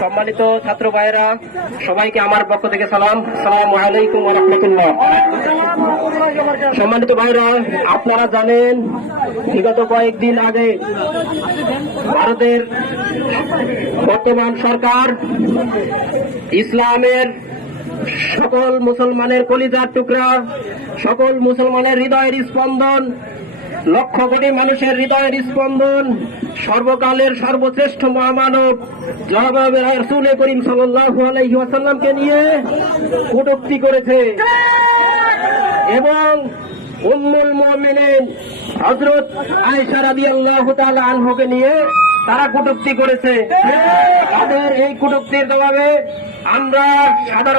সম্মানিত ছাত্র ভাইরা সবাইকে আমার পক্ষ থেকে সালাম। সালাম আলাইকুম রহমতুল্লাহ। সম্মানিত ভাইরা আপনারা জানেন, বিগত কয়েকদিন আগে ভারতের বর্তমান সরকার ইসলামের সকল মুসলমানের কলিজার টুকরা, সকল মুসলমানের হৃদয়ের স্পন্দন, লক্ষ কোটি মানুষের হৃদয়ের স্পন্দন সর্বকালের সর্বশ্রেষ্ঠ মহামানব জনাব রসুল করিম সাল্লাল্লাহু আলাইহি নিয়ে কটূক্তি করেছে। এবং উম্মুল মুমিনিন হযরত আয়েশা রাদিয়াল্লাহু তাআলা আনহুকে নিয়ে তারা কটূক্তি করেছে। তাদের এই কটূক্তির জবাবে আমরা সাধারণ